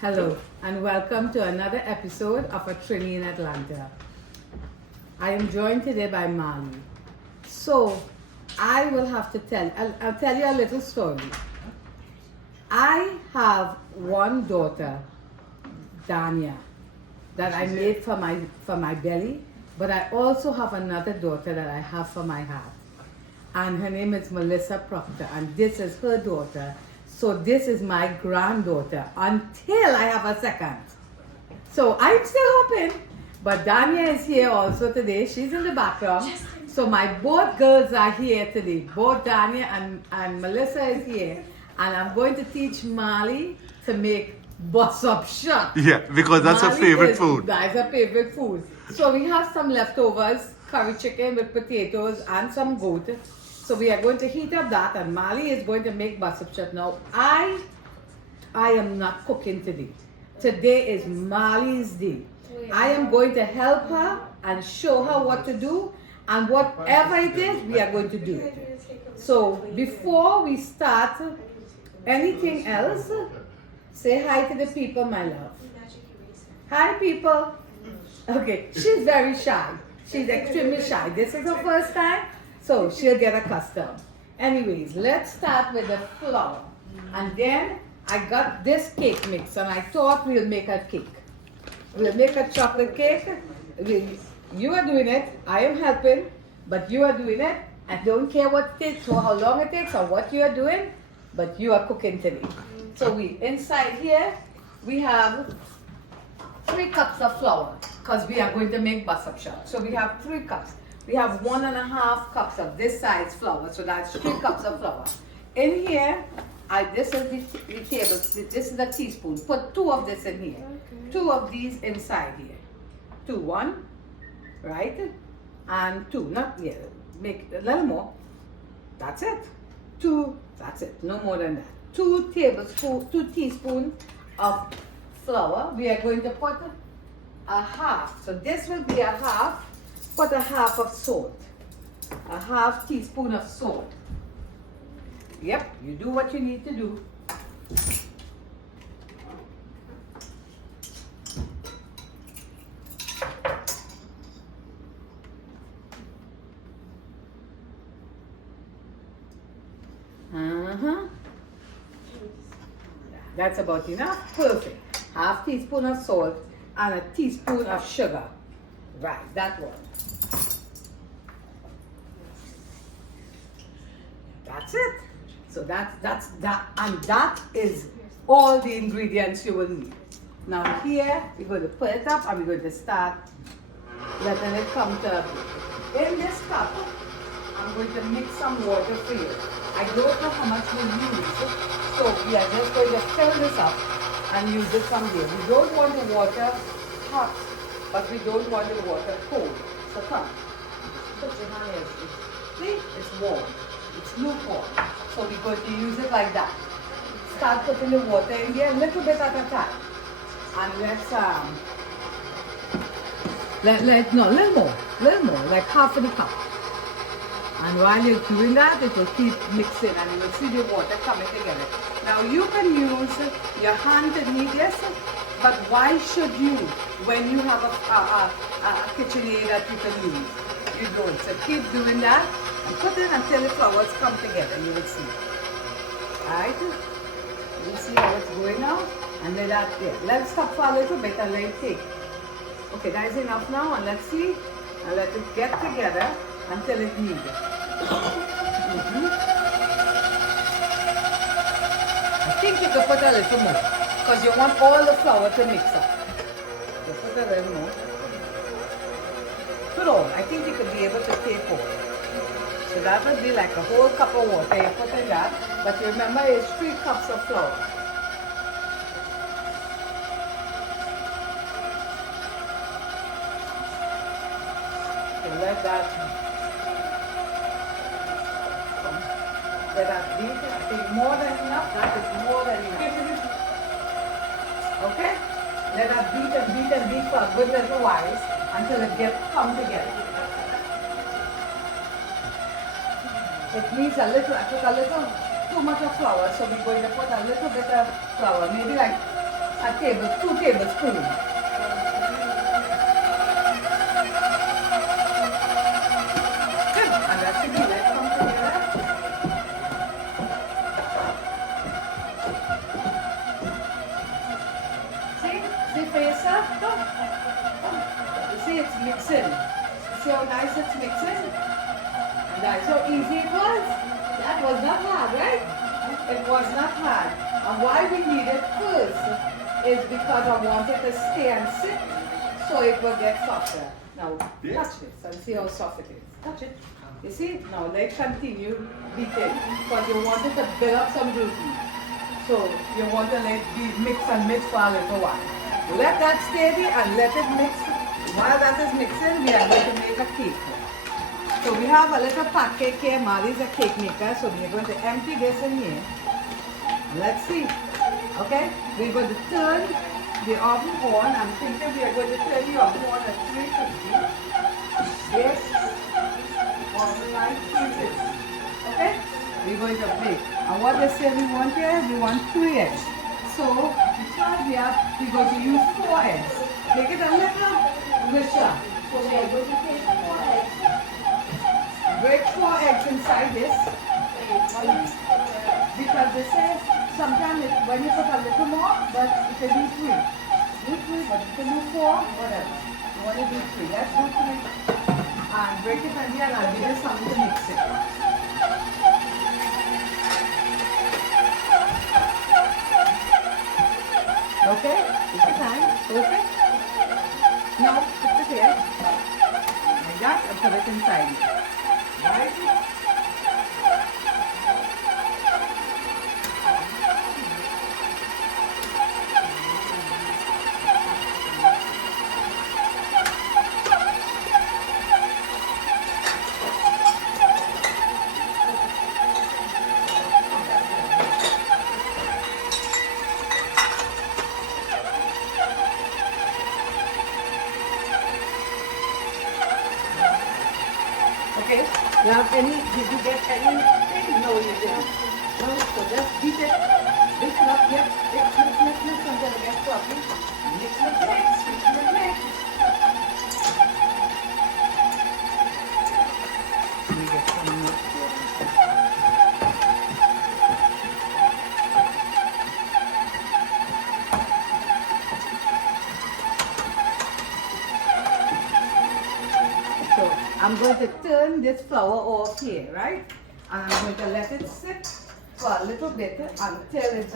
Hello, and welcome to another episode of A Trini in Atlanta. I am joined today by Mali. So, I will have to I'll tell you a little story. I have one daughter, Dania, that I made for my belly, but I also have another daughter that I have for my heart. And her name is Melissa Proctor, and this is her daughter. So this is my granddaughter until I have a second. So I'm still hoping. But Dania is here also today. She's in the background. So my both girls are here today. Both Dania and Melissa is here. And I'm going to teach Mali to make bus up shot. Yeah, because that's her favorite food. That's her favorite food. So we have some leftovers, curry chicken with potatoes and some goat. So we are going to heat up that, and Mali is going to make bus up shot. Now I am not cooking today. Today is Mali's day. I am going to help her and show her what to do, and whatever it is, we are going to do it. So before we start anything else, say hi to the people, my love. Hi, people. Okay, she's very shy. She's extremely shy. This is her first time, so she'll get accustomed. Anyways, let's start with the flour. And then I got this cake mix, and I thought we'll make a cake. We'll make a chocolate cake. You are doing it. I am helping, but you are doing it. I don't care what it takes or how long it takes or what you are doing, but you are cooking today. So inside here, we have 3 cups of flour because we are going to make bus up shot. So we have 3 cups. We have 1.5 cups of this size flour, so that's 3 cups of flour. In here, this is the table. This is a teaspoon. Put 2 of this in here. 2 of these inside here. 2, 1, right? And 2, not yet. Make a little more. That's it. 2. That's it. No more than that. 2 teaspoons of flour. We are going to put a half. So this will be a half. Put a half of salt. A half teaspoon of salt. Yep, you do what you need to do. That's about enough. Perfect. Half teaspoon of salt and a teaspoon of sugar. Right, that one. That's it. So that's that, and that is all the ingredients you will need. Now here we're going to put it up, and we're going to start letting it come to. In this cup, I'm going to mix some water for you. I don't know how much we'll use, so we are just going to fill this up and use it from here. We don't want the water hot, but we don't want the water cold. So come, put your hand here. See, it's warm. It's lukewarm. So we're going to use it like that. Start putting the water in here a little bit at a time. And let's a little more, like half of the cup. And while you're doing that, it will keep mixing, and you will see the water coming together. Now you can use your hand to knead this, but why should you when you have a KitchenAid that you can use? You don't. So keep doing that and put it until the flowers come together. You will see. Alright? You see how it's going now? And then let's stop for a little bit and let it take. Okay, that is enough now, and let's see. And let it get together until it kneads. I think you could put a little more because you want all the flour to mix up. So put a little more. Put all. I think you could be able to take all. So that would be like a whole cup of water you put in that. But remember, it's 3 cups of flour. So let that beat. I think more than enough. That is more than enough. Okay? Let that beat for a good little while until it come together. It needs a little. I took a little too much of flour, so we're going to put a little bit of flour, maybe like 2 tablespoons. Good. And that should be like come together. See for yourself? Come. You see it's mixing. See how nice it's mixing? And that's how easy it was. That was not hard, right? It was not hard. And why we need it first is because I want it to stay and sit so it will get softer. Now touch this and see how soft it is. Touch it. You see? Now let's continue beating because you want it to build up some gluten. So you want to let it mix and mix for a little while. Let that steady and let it mix. While that is mixing, we are going to make a cake. So we have a little pancake here. Mari's a cake maker, so we are going to empty this in here. Let's see. Okay? We're going to turn the oven on. I'm thinking we are going to turn the oven on at 350. Yes. On the light pieces. Okay? We're going to bake. And what they say we want here, we want 3 eggs. So, because we're going to use 4 eggs. Make it a little richer. So we are going to take 4 eggs. Break 4 eggs inside this. Because they say sometimes when you put a little more, but you can do 3. Do 3, but you can do 4, whatever. You want to do 3. Let's do 3. And break it and here, and I'll give you something to mix it. Okay? Take your time. Okay? Now, put it here. Like that, and put it inside. Right? Okay? You have any, did you get anything? No, you didn't. No, so just beat it. Mix it up, yep. Mix until it gets fluffy. Mix. Let me get some milk here. So I'm going to turn this flour off here, right? And I'm going to let it sit for a little bit until it's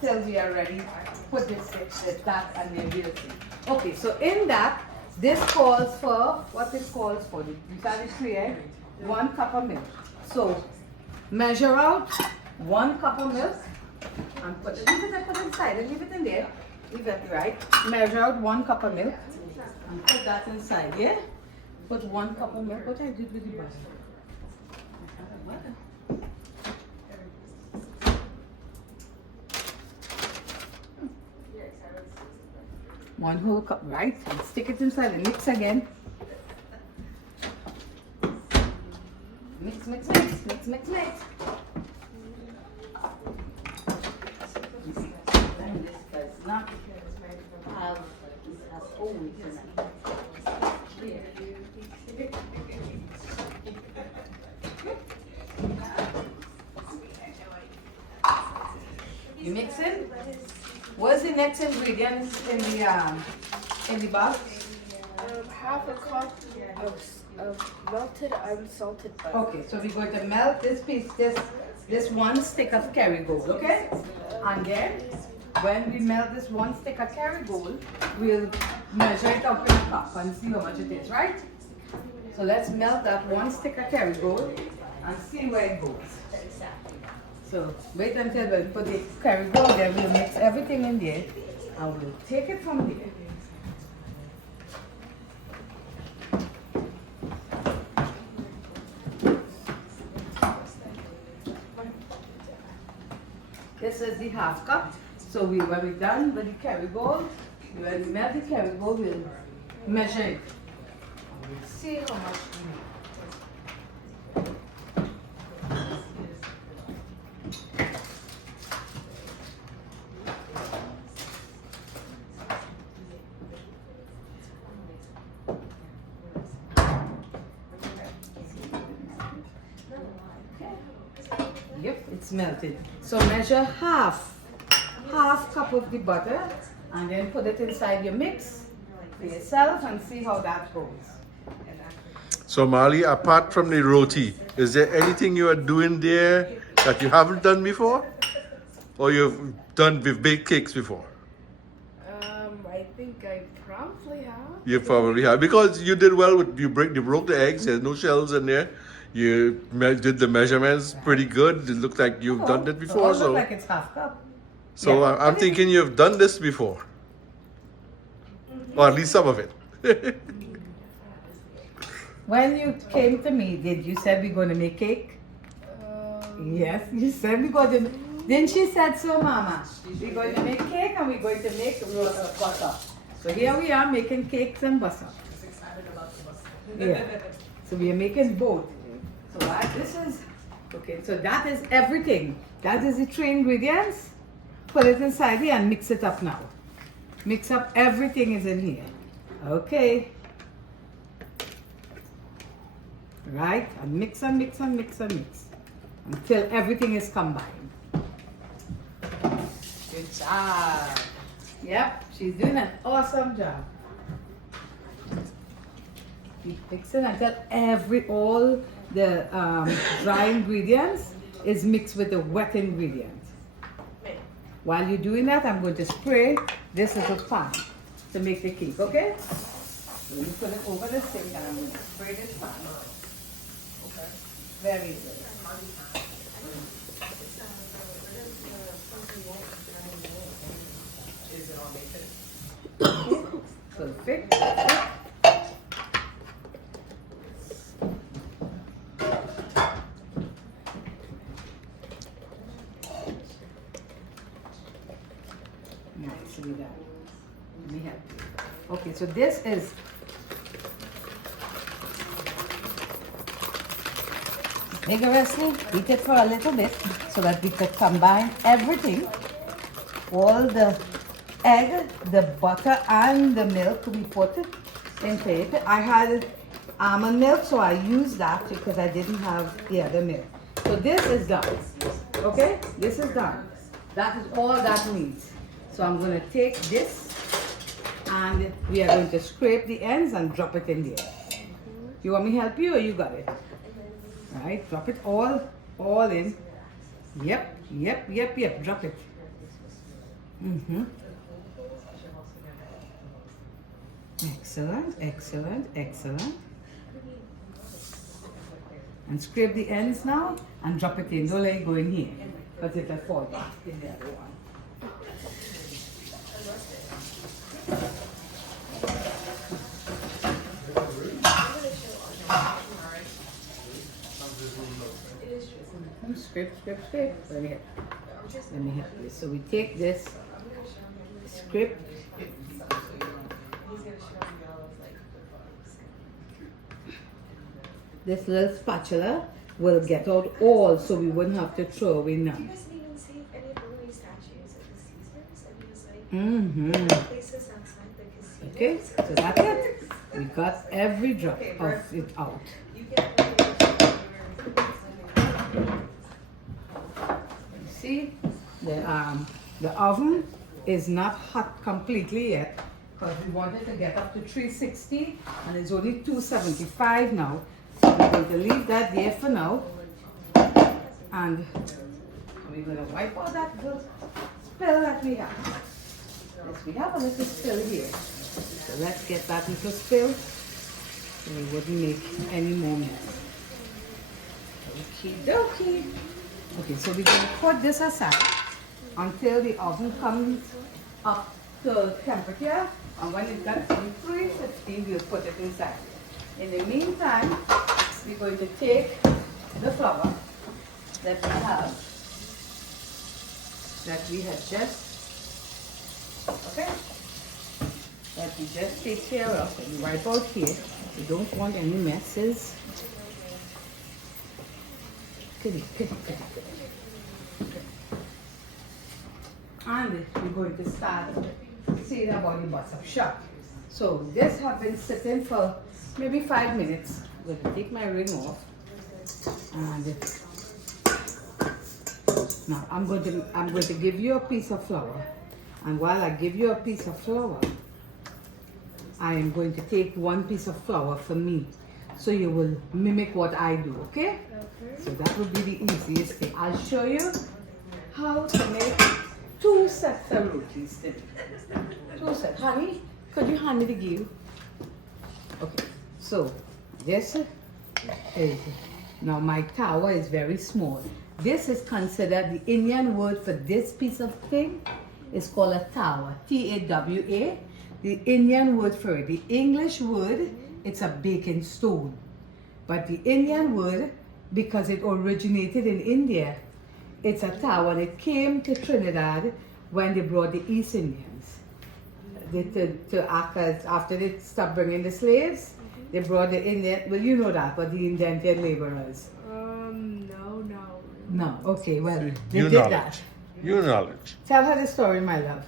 till we are ready to put that and then we'll see. Okay, so in that, this calls for what it calls for. You start to create 1 cup of milk. So measure out 1 cup of milk and put it inside and leave it in there. Leave it right. Measure out 1 cup of milk and put that inside, yeah? Put 1 cup of milk. What I did with the butter? 1 whole cup, right? And stick it inside and mix again. Mix. And this does not have a hole in it. You mix it. What's the next ingredient in the box? Half a cup of melted unsalted butter. Okay, so we're going to melt this piece, this 1 stick of Kerrygold, okay? And then when we melt this 1 stick of Kerrygold, we'll measure it up in a cup and see how much it is, right? So let's melt that 1 stick of Kerrygold and see where it goes. So wait until we put the Kerrygold there, we'll mix everything in there and we'll take it from there. This is the half cup. So when we're done with the Kerrygold, when we melt the Kerrygold, we'll measure it. We'll see how much we need. It's melted. So measure half cup of the butter and then put it inside your mix for yourself and see how that goes. So Marley, apart from the roti, is there anything you are doing there that you haven't done before? Or you've done with baked cakes before? I think I probably have. You probably have. Because you did well with, you broke the eggs, there's no shells in there. You did the measurements pretty good. It looked like you've done that before. It looks like it's half cup. So Yeah. I'm thinking you've done this before. Or at least some of it. When you came to me, you said we're going to make cake? Yes, you said we're going to. Didn't she said so, Mama? We're going to make cake and we're going to make butter. So here we are making cakes and butter. Yeah. So we are making both. So this is, okay, so that is everything. That is the three ingredients. Put it inside here and mix it up now. Mix up everything is in here. Okay. Right? And mix and mix and mix and mix. Until everything is combined. Good job. Yep, she's doing an awesome job. Keep mixing until all the dry ingredients is mixed with the wet ingredients. While you're doing that, I'm going to spray this little pan to make the cake, okay? So you put it over the sink and I'm going to spray this pan. Okay. Very good. Perfect. Nicely done. Let me help you. Okay, so this is vigorously beat it for a little bit so that we could combine everything, all the egg, the butter and the milk we put into it. I had almond milk, so I used that because I didn't have the other milk. So this is done. Okay? This is done. That is all that needs. So I'm going to take this and we are going to scrape the ends and drop it in there. You want me to help you or you got it? Right? Drop it all in. Yep. Drop it. Excellent. And scrape the ends now and drop it in. Don't let it go in here because it'll fall back in the other one. Scrape. Let me help you. So we take this, scrape. This little spatula will get out all, so we wouldn't have to throw away none. Okay, so that's it. We got every drop of it out. You see, the oven is not hot completely yet because we wanted to get up to 360 and it's only 275 now. So we're going to leave that there for now. And we're going to wipe out that little spill that we have. Yes, we have a little spill here. So let's get that little spill so we wouldn't make any more mess. Okie dokie. Okay, so we're going to put this aside until the oven comes up to temperature. And when it gets to 350, we'll put it inside. In the meantime, we're going to take the flour that we had just, okay, that we just take care of and wipe out here. We don't want any messes. Goody. And we're going to start seeing about the butter shop. So this has been sitting for maybe 5 minutes. I'm going to take my ring off and Now I'm going to give you a piece of flour, and while I give you a piece of flour, I am going to take one piece of flour for me, so you will mimic what I do. Okay? Okay. So that would be the easiest thing. I'll show you how to make 2 sets of rotis. Then. 2 sets. Honey, could you hand me the ghee? Okay. So this is now my tawa is very small. This is considered the Indian word for this piece of thing is called a tawa, T-A-W-A. The Indian word for it. The English word, it's a baking stone. But the Indian word, because it originated in India, it's a tawa, and it came to Trinidad when they brought the East Indians. To act as, after they stopped bringing the slaves, they brought the Indian, well you know that, but the indented laborers. No, okay, well, they New did knowledge. that. New knowledge. Tell her the story, my love.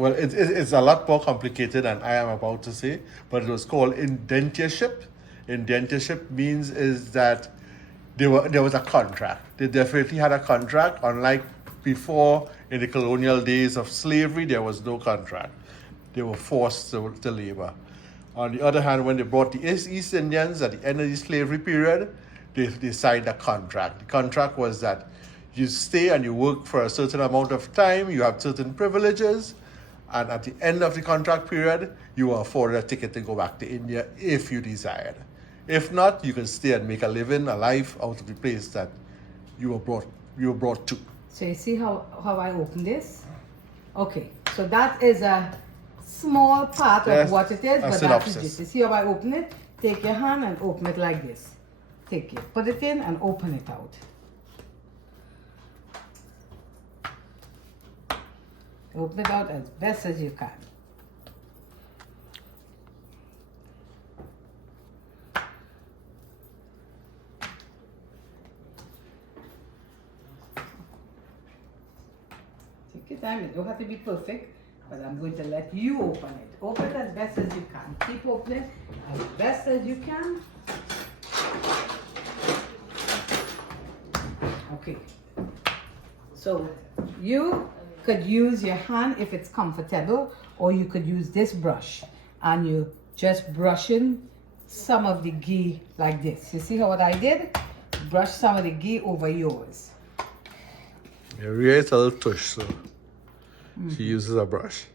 Well, it's a lot more complicated than I am about to say, but it was called indentureship. Indentureship means is that there was a contract. They definitely had a contract, unlike before in the colonial days of slavery, there was no contract. They were forced to labor. On the other hand, when they brought the East Indians at the end of the slavery period, they signed a contract. The contract was that you stay and you work for a certain amount of time, you have certain privileges, and at the end of the contract period, you are afforded a ticket to go back to India if you desired. If not, you can stay and make a living, a life out of the place that you were brought to. So you see how I open this? Okay, so that is a small part of Yes, what it is, a but that is synopsis. just, you see how I open it? Take your hand and open it like this. Take it, put it in and open it out. Open it out as best as you can. Take your time, it don't have to be perfect, but I'm going to let you open it. Open it as best as you can. Keep opening as best as you can. Okay. So you could use your hand if it's comfortable, or you could use this brush, and you just brushing some of the ghee like this. You see how what I did? Brush some of the ghee over yours. Maria is a little tush, so she uses a brush.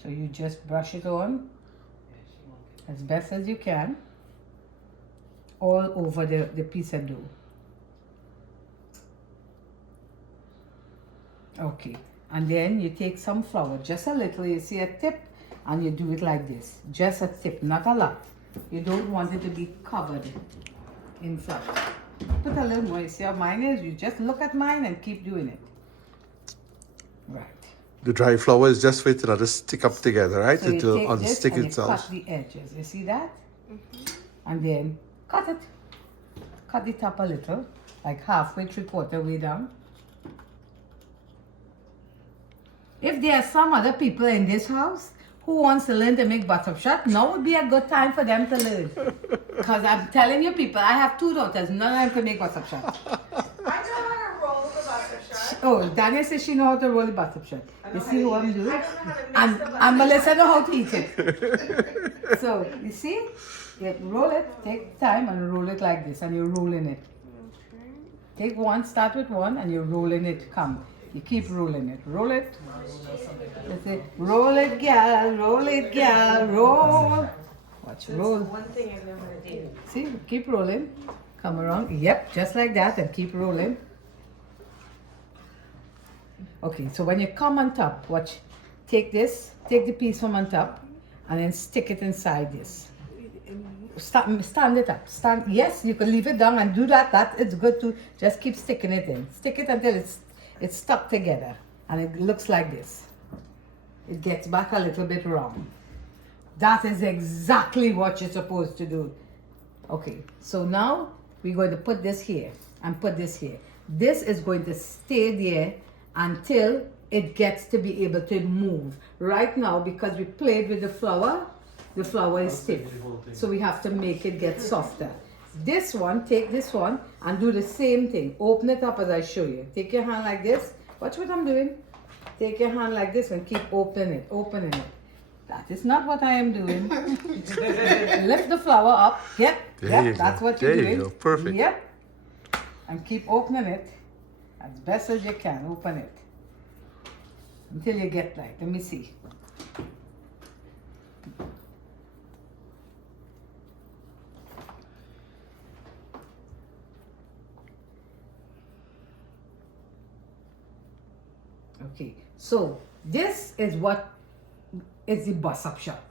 So you just brush it on as best as you can all over the piece of dough. Okay, and then you take some flour, just a little, you see a tip, and you do it like this. Just a tip, not a lot. You don't want it to be covered in flour. Put a little more, you see how mine is? You just look at mine and keep doing it. Right. The dry flour is just for it to not just stick up together, right? So you It will take this unstick and itself. you cut the edges, you see that? And then cut it. Cut the top a little, like halfway, 3/4 way down. If there are some other people in this house who wants to learn to make buttershot, now would be a good time for them to learn. Because I'm telling you people, I have 2 daughters, none of them can make buttershot. I know how to roll the buttershot. Oh, Daniel says she know how to roll the buttershot. You see who I'm doing? I don't know how to mix And, the and buttershot. Melissa know how to eat it. So, you see? You roll it, take time and roll it like this, and you're rolling it. Take one, start with one, and you're rolling it. Come. You keep rolling it. Roll it. That's it. Roll it, gal. Roll it, gal. Roll. Watch, roll. One thing I've never did. See, keep rolling. Come around. Yep, just like that, and keep rolling. Okay, so when you come on top, watch. Take this, take the piece from on top, and then stick it inside this. Stand it up. Stand. Yes, you can leave it down and do that. That is good too. Just keep sticking it in. Stick it until it's stuck together, and it looks like this. It gets back a little bit round. That is exactly what you're supposed to do. Okay, so now we're going to put this here and put this here. This is going to stay there until it gets to be able to move. Right now, because we played with the flour is stiff. So we have to make it get softer. This one, take this one and do the same thing. Open it up as I show you. Take your hand like this. Watch what I'm doing. Take your hand like this and keep opening it. That is not what I am doing. Lift the flour up. Yep, that's what you're doing. There you go, perfect. Yep. And keep opening it as best as you can. Open it until you get like, let me see. Okay, so this is what is the bus up shot.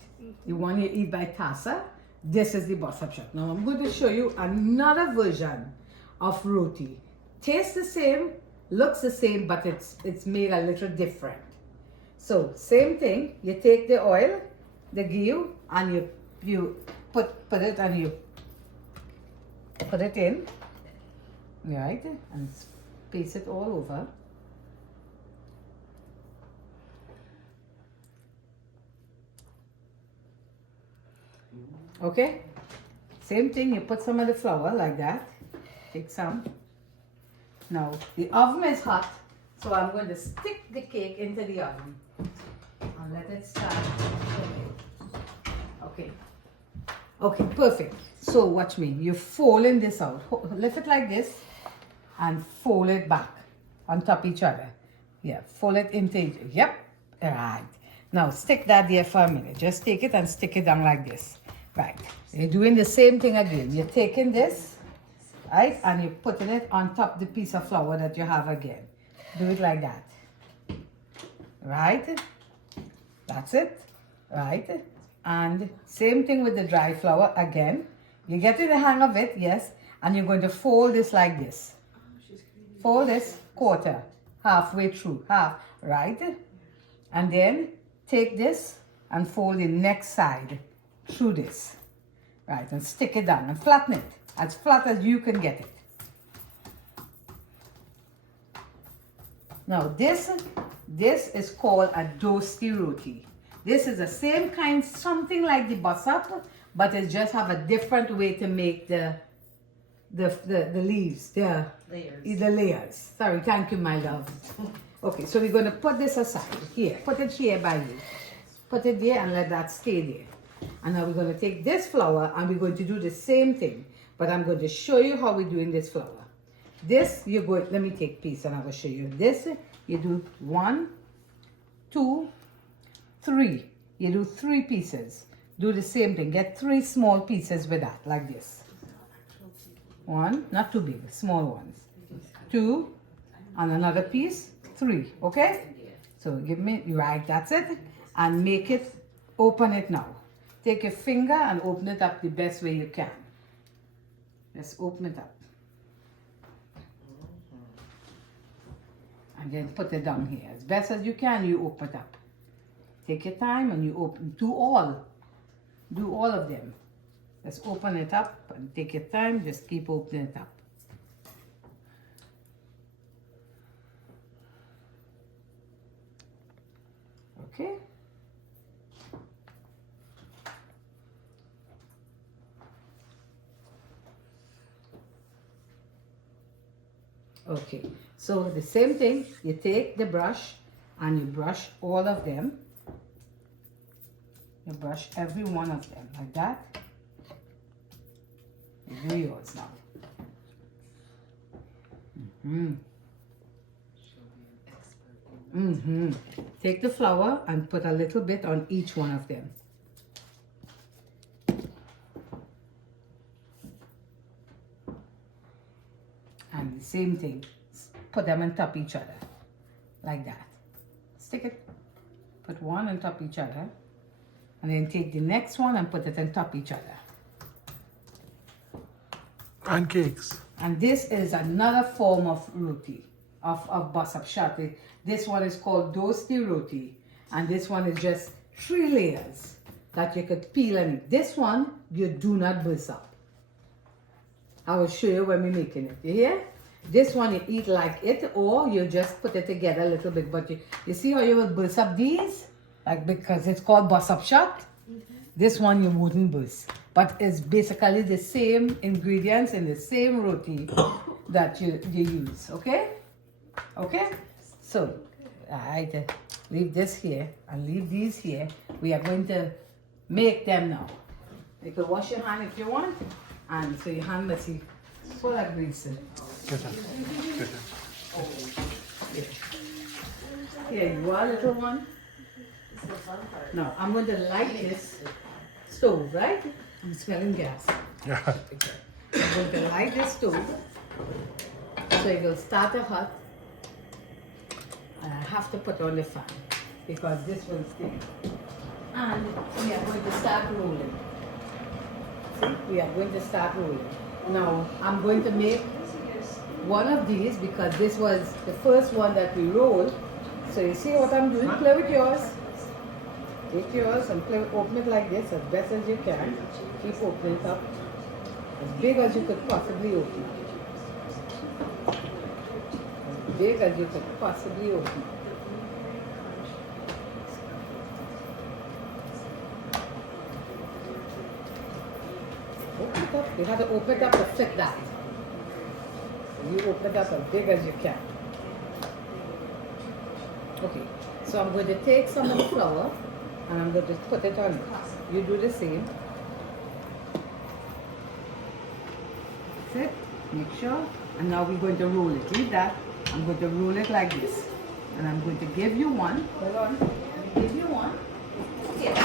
The one you eat by Tassa, this is the bus up shot. Now I'm going to show you another version of roti. Tastes the same, looks the same, but it's made a little different. So same thing, you take the oil, the ghee, and you put it and you put it in, right, and space it all over. Okay, same thing, you put some of the flour like that, take some. Now the oven is hot, so I'm going to stick the cake into the oven and let it start. Okay, perfect. So watch me, you're folding this out, lift it like this and fold it back on top each other. Yeah, fold it into, yep, right. Now stick that there for a minute, just take it and stick it down like this. Right, you're doing the same thing again. You're taking this, right, and you're putting it on top the piece of flour that you have again. Do it like that. Right, that's it, right, and same thing with the dry flour again. You're getting the hang of it, yes, and you're going to fold this like this. Fold this quarter, halfway through, half, right, and then take this and fold the next side through this, right, and stick it down and flatten it as flat as you can get it. Now this is called a dosti roti. This is the same kind, something like the basap, but it just have a different way to make the leaves, the layers. Sorry, thank you, my love. Okay, so we're going to put this aside here. Put it here by you. Put it there and let that stay there. And now we're going to take this flour and we're going to do the same thing. But I'm going to show you how we're doing this flour. This, you're going, let me take a piece and I will show you. This, you do 1, 2, 3. You do 3 pieces. Do the same thing. Get 3 small pieces with that, like this. 1, not too big, small ones. 2, and another piece, 3, okay? So give me, right, that's it. And make it, open it now. Take your finger and open it up the best way you can. Just open it up. And then put it down here. As best as you can, you open it up. Take your time and you open. Do all of them. Just open it up and take your time. Just keep opening it up. Okay. Okay, so the same thing, you take the brush and you brush all of them. You brush every one of them like that. You do yours now. Take the flour and put a little bit on each one of them. And the same thing, put them on top each other, like that. Stick it, put one on top each other, and then take the next one and put it on top each other. Pancakes. And this is another form of roti, of basap shati. This one is called dosti roti, and this one is just 3 layers that you could peel and eat. This one, you do not burst up. I will show you when we're making it. You hear? This one you eat like it, or you just put it together a little bit. But you see how you will burst up these? Like, because it's called basap shot. This one you wouldn't burst. But it's basically the same ingredients in the same roti that you use. Okay? Okay? So, I leave this here and leave these here. We are going to make them now. You can wash your hand if you want. And so your hand must be full of grease. Here you are, little one. Now, I'm going to light this stove, right? I'm smelling gas. Yeah. I'm going to light this stove so it will start a hot. And I have to put on the fan because this will stay. And we are going to start rolling. See, we are going to start rolling. Now, I'm going to make one of these because this was the first one that we rolled. So you see what I'm doing? Play with yours. Take yours and open it like this as best as you can. Keep opening it up as big as you could possibly open it. As big as you could possibly open it. Open it up. You have to open it up to fit that. You open it up as big as you can. Okay, so I'm going to take some of the flour and I'm going to put it on it. You do the same. That's it. Make sure. And now we're going to roll it. Leave that. I'm going to roll it like this. And I'm going to give you one. Hold on. Let me give you one. Here.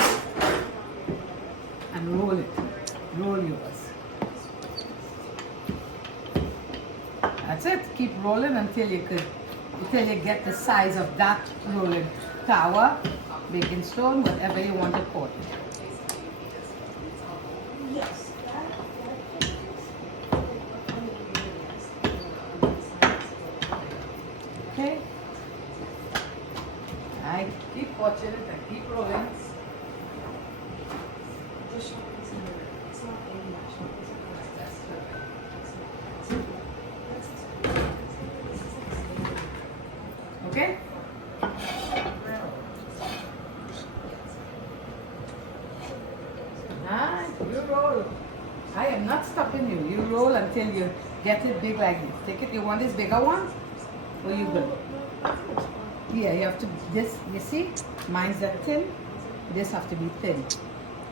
And roll it. Roll yours. That's it. Keep rolling until you get the size of that rolling tower, baking stone, whatever you want to call it. Okay. I keep watching it and keep rolling. Okay? Ah, you roll. I am not stopping you. You roll until you get it big like this. Take it. You want this bigger one? Or you good? Yeah, you have to, this, you see? Mine's that thin. This have to be thin.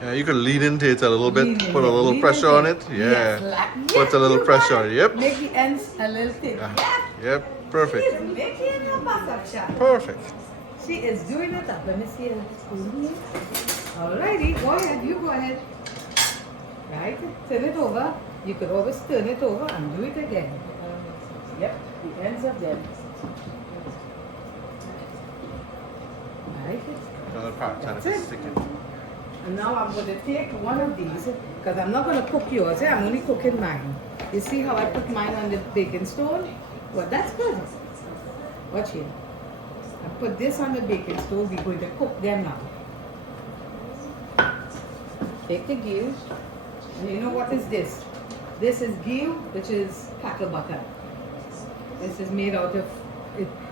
Yeah, you can lean into it a little bit, Lean in, put a yeah, little lean pressure into on it. it. Yeah. Yes, Put a little you pressure got on it. it. Yep. Make the ends a little thin. Yeah. Yeah. Yep. Perfect. She is making a buttock shot. Perfect. She is doing it up. Let me see her spoon here. Alrighty, go ahead. You go ahead. Right? Turn it over. You could always turn it over and do it again. Yep. The ends of them. Right? Another part. Trying That's to it. stick it. And now I'm going to take one of these because I'm not going to cook yours. I'm only cooking mine. You see how I put mine on the baking stone? Well, that's good. Watch here. I put this on the baking stove. We're going to cook them now. Take the ghee. And you know what is this? This is ghee, which is cattle butter. This is made out of,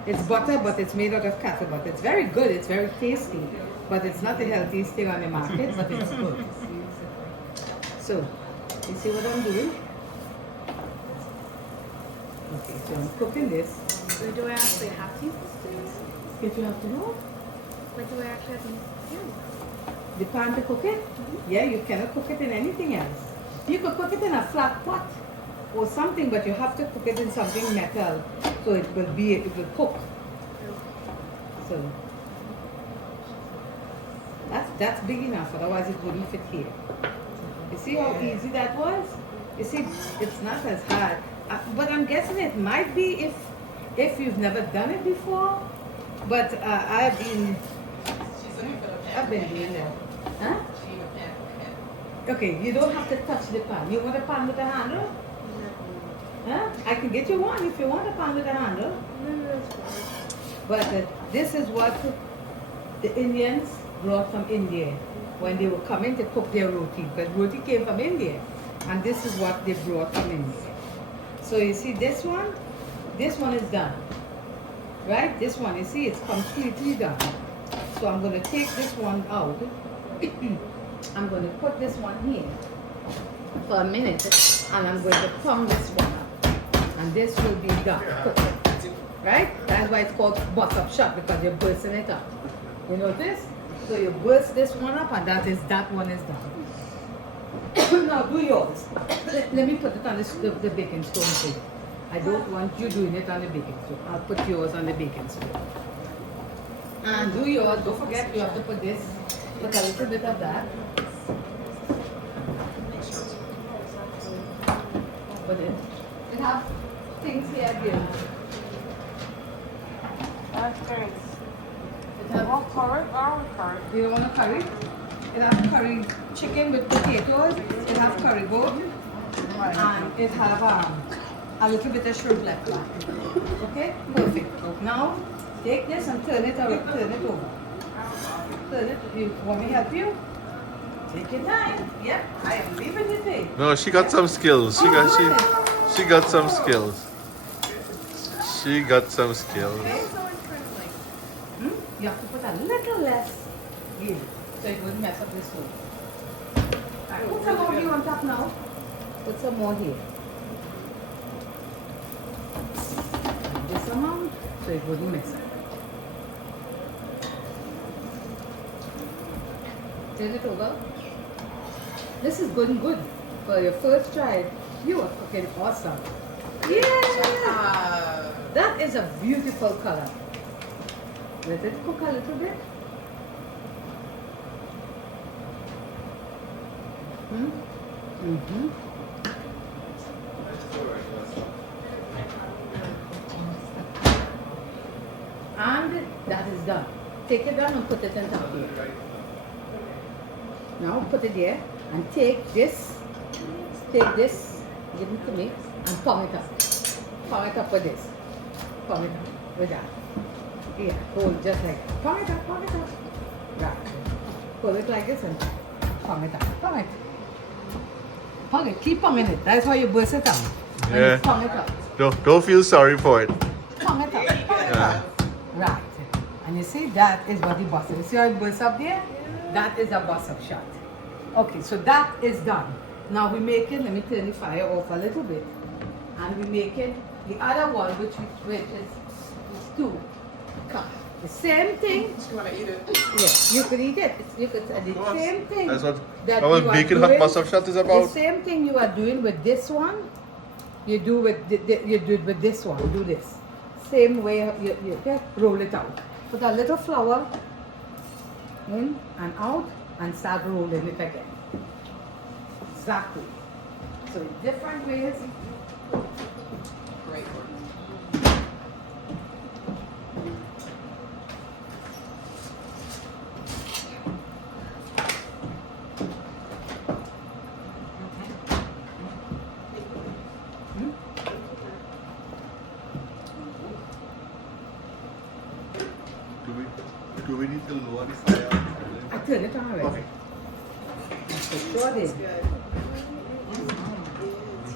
it's butter, but it's made out of cattle butter. It's very good. It's very tasty. But it's not the healthiest thing on the market, but it's good. So, you see what I'm doing? Okay, so I'm cooking this. So do I actually have to use this? If you have to know, Like, do I actually have to use this? the pan to cook it? Yeah, you cannot cook it in anything else. You could cook it in a flat pot or something, but you have to cook it in something metal so it will cook. So that's big enough, otherwise it wouldn't fit here. You see how easy that was? You see, it's not as hard. But I'm guessing it might be if you've never done it before. But I've been doing that. Huh? Okay, you don't have to touch the pan. You want a pan with a handle? Huh? I can get you one if you want a pan with a handle. But this is what the Indians brought from India when they were coming to cook their roti. Because roti came from India. And this is what they brought from India. So you see this one is done. Right? This one, you see, it's completely done. So I'm going to take this one out. I'm going to put this one here for a minute, and I'm going to pound this one up. And this will be done quickly. Right? That's why it's called bust up shot, because you're bursting it up. You notice? So you burst this one up, and that one is done. Now do yours. Let me put it on the baking stone for you. I don't want you doing it on the baking stone. I'll put yours on the baking stone. And do yours. Don't forget you have to put this. Put a little bit of that. Put it. We have things here again. That's great. It I have, want curry or curry. you don't want a curry? It has curry chicken with potatoes. It has curry goat. And it have a little bit of shrimp left back. Okay? Perfect. Now take this and turn it over. Turn it over. Turn it. You want me to help you? Take your time. Yep. I am leaving you there. No, she got some skills. She got some skills. She got some skills. Okay? You have to put a little less in so it wouldn't mess up this food. Alright, put some more here on top now. Put some more here. And this amount so it wouldn't mess up. Turn it over. This is good and good. For your first try, you are cooking awesome. Yeah! That is a beautiful color. Let it cook a little bit. Mm-hmm. And that is done. Take it down and put it on top here. Now put it there and take this, give it to me, and pound it up. Pound it up with this. Pound it up with that. Yeah, hold just like that. Pound it up, pound it up. Right. Hold it like this and pound it up. Pound it. Pound it. Keep pounding it. That's how you burst it up. And Yeah. you pound it up. Don't feel sorry for it. Pound it up. Pound it up. Right. And you see, that is what the bust up. You see how it bursts up there? That is a bust up shot. Okay, so that is done. Now we're making, let me turn the fire off a little bit. And we're making the other one, which is stew. The same thing. You want to eat it? Yes, you could eat it. You could the same thing. That's what that our you are bacon hot doing- bus up shot is The about. same thing you are doing with this one. You do with you do it with this one. Do this. Same way you roll it out. Put a little flour in and out and start rolling it again. Exactly. So in different ways. Great. Do we need to lower the fire? I turn it on already. Okay. For sure did.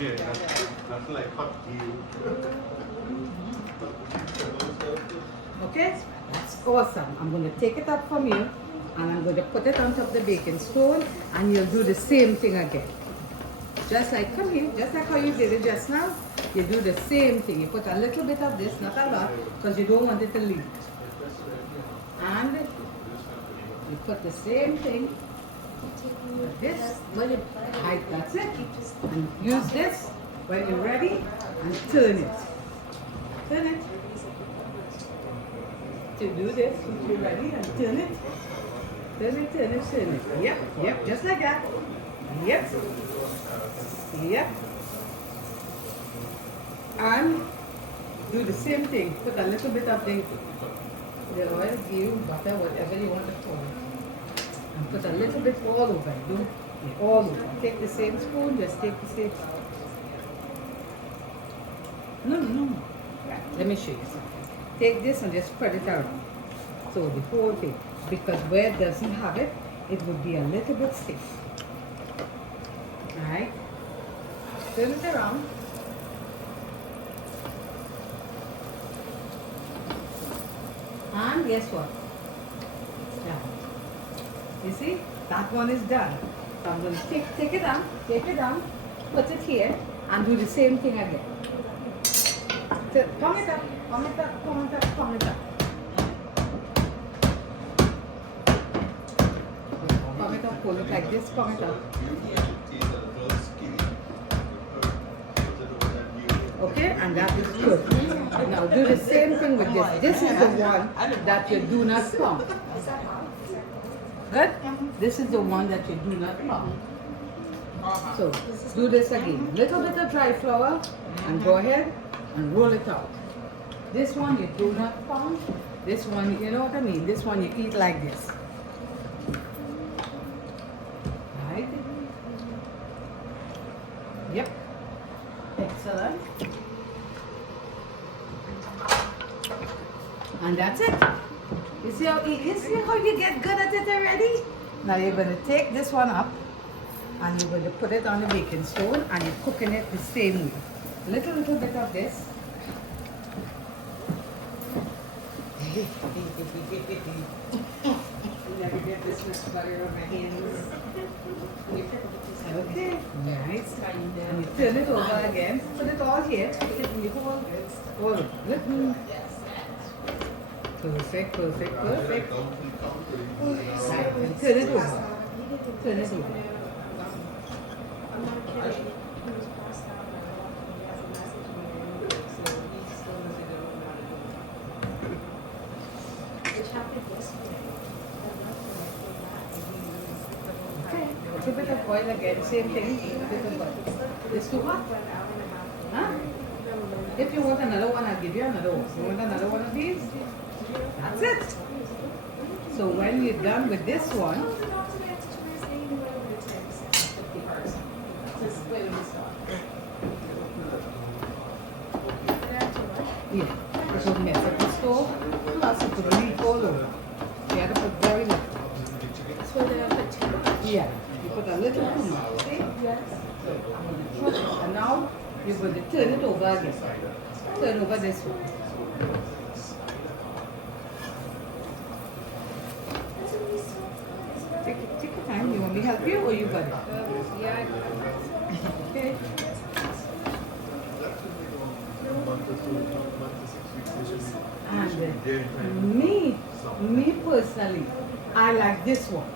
Yeah, that's like hot deal. Okay? That's awesome. I'm going to take it up from you and I'm going to put it on top of the baking stone and you'll do the same thing again. Just like, come here, just like how you did it just now, you do the same thing. You put a little bit of this, not a lot, because you don't want it to leak. And you put the same thing with this, that's it. And use this when you're ready and turn it. Turn it. To do this, if you're ready, and turn it. Turn it, turn it, turn it. Yep, just like that. Yep. Yep. And do the same thing. Put a little bit of the oil, ghee, butter, whatever you want to pour it. And put a little bit all over. Don't all over. Take the same spoon, just take the same. No. Right, let me show you something. Take this and just spread it around. So the whole thing. Because where it doesn't have it, it would be a little bit stiff. Alright? Turn it around. And guess what? It's done. You see? That one is done. So I'm going to take it down, put it here, and do the same thing again. So, palm it up, palm it up, palm it up, palm it up. Palm it up, hold it like this, palm it up. Okay, and that is good. Now do the same thing with this. This is the one that you do not palm. Good? This is the one that you do not palm. So do this again. Little bit of dry flour and go ahead and roll it out. This one you do not palm. This one, you know what I mean? This one you eat like this. Right? Yep. Excellent. And that's it. You see how you get good at it already? Now you're going to take this one up and you're going to put it on the baking stone and you're cooking it the same way. Little bit of this. Never get this much butter on my hands. Okay, nice. And you turn it over again. Put it all here. Put it in the whole. All of it. Perfect. Right, and turn it over. Turn it over. Okay, a little bit of oil again, same thing, a bit of oil. It's too hot? Huh? If you want another one, I'll give you another one. You want another one of these? That's it. So when you're done with this one, yeah, it will mess up the stove, plus it will leak all over. You have to put very little. Yeah, you put a little too much, see? Yes. And now you're going to turn it over again. Turn over this one. Take your time. You want me to help you or you got it? Yeah. Okay. And me personally, I like this one.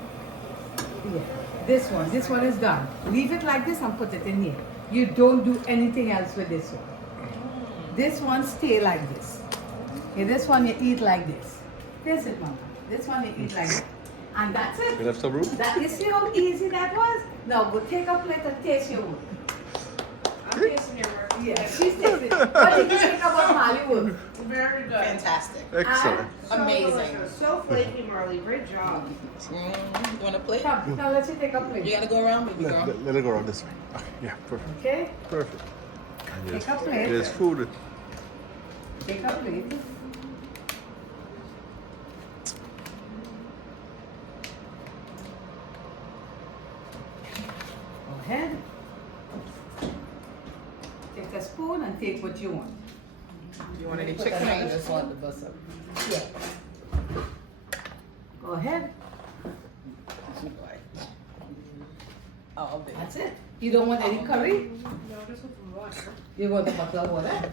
Yeah, this one is done. Leave it like this and put it in here. You don't do anything else with this one. This one stay like this. Okay, this one you eat like this. This is mama. This one you eat like this. And that's it. You left some room? You see how easy that was? Now go take a plate and taste your work. I'm tasting your work. Yeah, she's tasting. What did you think about Hollywood? Very good. Fantastic. Excellent. Amazing. delicious. So flaky, Marley. Great job. You want a plate? Come, now let's take a plate. You gotta go around, baby girl. Let it go around this way. Okay, yeah, perfect. Okay? Perfect. And Take a plate. there's food. Take a plate. Go ahead. Take a spoon and take what you want. You want any Put chicken or you another just spoon. want the butter? Yeah. Go ahead. Oh, baby. That's it. You don't want any curry? No, just with water. You want the bottle of water?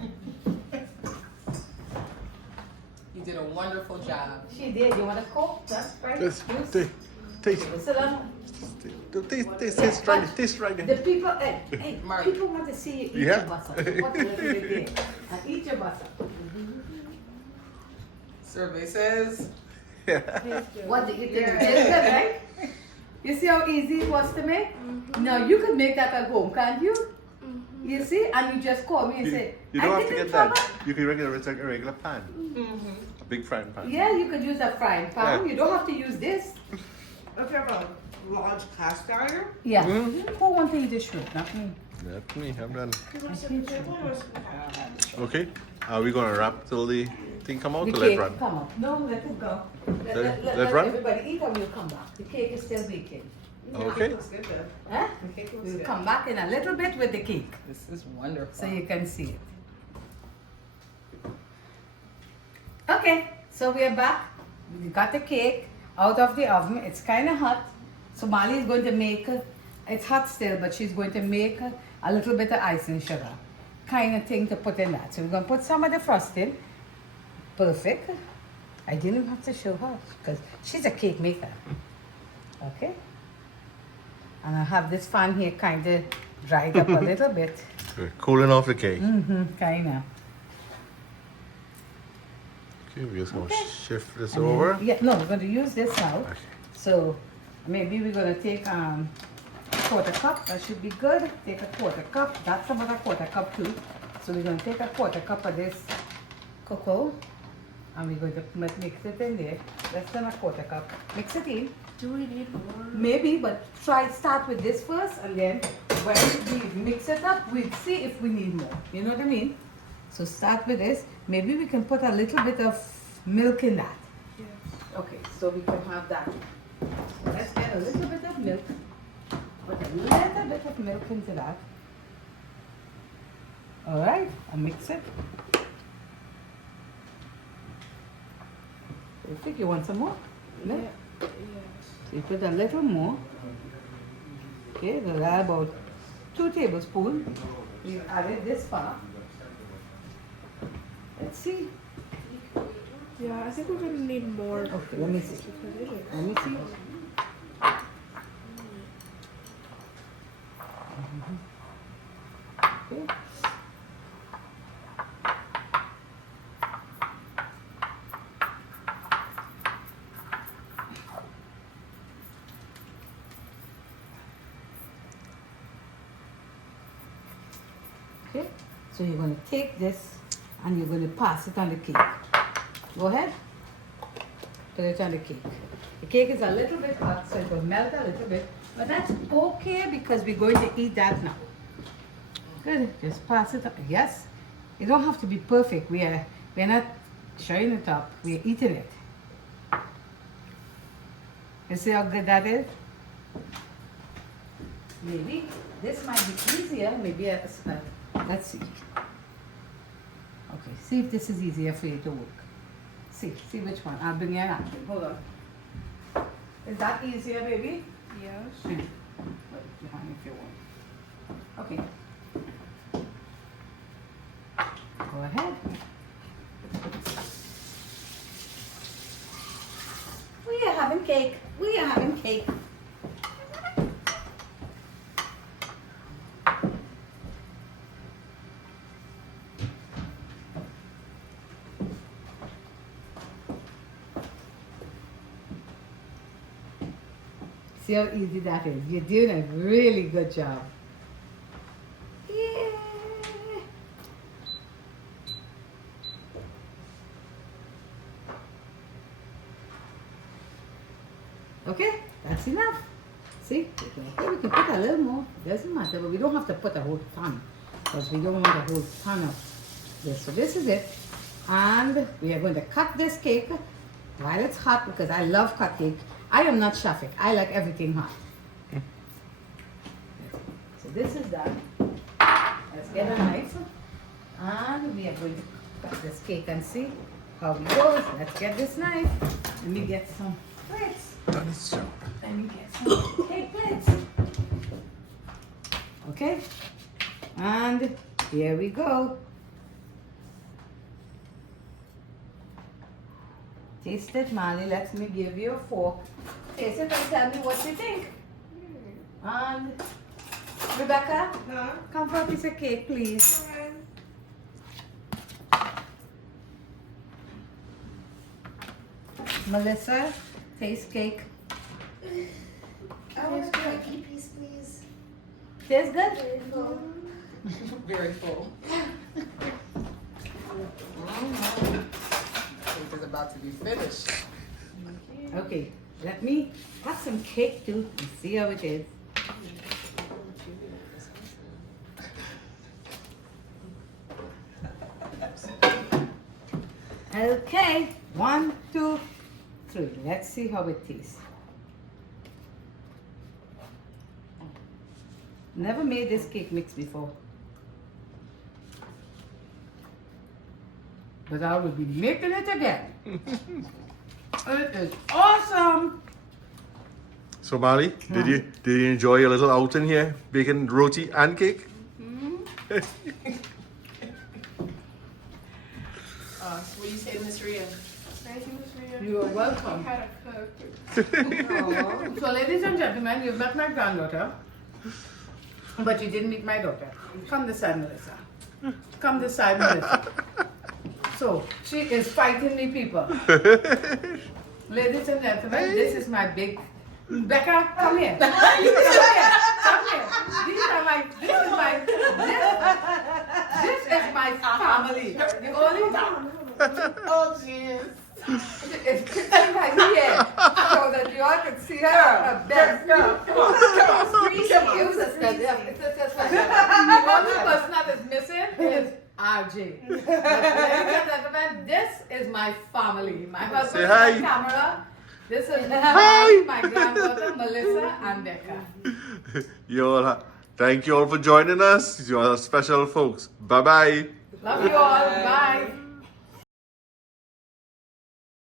You did a wonderful job. She did. You want a Coke? That's right. Taste. Sit down. Taste right. Taste right. The people, hey, Mark. people want to see you eat Yeah. your butter. What a little bit there. And eat your butter. Survey says. What do you think? It's good, right? You see how easy it was to make? Now you could make that at home, can't you? You see? And you just call me and say, You don't I have to didn't get that. trouble. You can it's like a regular pan. A big frying pan. Yeah, you could use a frying pan. Yeah. You don't have to use this. If you have a large cast iron, Yeah. Who wants to eat the shrimp? Not me. That's me. I'm done. okay. Okay. Are we gonna wrap till the thing come out The or let cake run? come up. No, let it go. Let run? Everybody eat and we'll come back. The cake is still baking. Okay. Looks good though. Huh? The cake looks We'll good. come back in a little bit with the cake This is wonderful. so you can see it. Okay, so we are back. We got the cake out of the oven. It's kind of hot, So Mali is going to make, it's hot still, but she's going to make a little bit of icing sugar kind of thing to put in that. So we're going to put some of the frosting. Perfect. I didn't even have to show her because she's a cake maker. Okay. And I have this fan here kind of dried up a little bit. We're cooling off the cake. Mm-hmm, kind of. Okay, we're just gonna Okay. shift this And then- over. Yeah, no, we're going to use this now. Okay. So maybe we're going to take a quarter cup. That should be good. Take a quarter cup. That's about a quarter cup too. So we're going to take a quarter cup of this cocoa. And we're going to mix it in there. Less than a quarter cup. Mix it in. Do we need more? Maybe, but start with this first, and then when we mix it up, we'll see if we need more. You know what I mean? So start with this. Maybe we can put a little bit of milk in that. Yes. Okay, so we can have that. Let's get a little bit of milk. Put a little bit of milk into that. All right, and mix it. I think you want some more? Milk? Yes. So you put a little more. Okay, we'll add about 2 tablespoons. We added this far. Let's see. Yeah, I think we're gonna need more. Okay, let me see. Let me see. Okay. Okay, so you're going to take this and you're going to pass it on the cake. Go ahead. Put it on the cake. The cake is a little bit hot, so it will melt a little bit. But that's okay because we're going to eat that now. Good. Just pass it up. Yes. It don't have to be perfect. We're not showing it up. We're eating it. You see how good that is? Maybe this might be easier. Maybe let's see. Okay, see if this is easier for you to work. See which one. I'll bring you an napkin. Hold on. Is that easier, baby? Yes. Put it behind if you want. Okay. Go ahead. We are having cake. We are having cake. See how easy that is. You're doing a really good job. Yeah. Okay, that's enough. See, okay, we can put a little more. Doesn't matter, but we don't have to put a whole ton because we don't want a whole ton of this. So this is it, and we are going to cut this cake while it's hot because I love cut cake. I am not Shafik. I like everything hot. So this is done. Let's get a knife, and we are going to cut this cake and see how it goes. Let's get this knife. Let me get some plates. That is so. Let me get some cake plates. Okay, and here we go. Taste it, Mali. Let me give you a fork. Taste it and tell me what you think. And Rebecca, Huh? come for a piece of cake, please. Okay. Melissa, taste cake. I want a cookie piece, please. Tastes good? Very full. Very full. Cake is about to be finished. Okay, let me have some cake too and see how it is. Okay, 1, 2, 3. Let's see how it tastes. Never made this cake mix before. But I will be making it again. It is awesome. So Molly, did you enjoy your little outing here, baking roti and cake? What do you say to Miss Rhea? Thank you, Miss Rhea. You are welcome. Had a cook. So, ladies and gentlemen, you've met my granddaughter, but you didn't meet my daughter. Come this side, Melissa. Come this side, Melissa. So, she is fighting me, people. Ladies and gentlemen, this is my big. Becca, come here. Come here. Come here. This is my family. The only time. Oh, jeez. It's pictured right here so that you all can see her best. Come on. The only person that is missing is RJ. But ladies and gentlemen, this is my family. My husband is hi. on camera. This is my granddaughter Melissa and Becca. Thank you all for joining us. You are special folks. Bye bye. Love you all. Bye.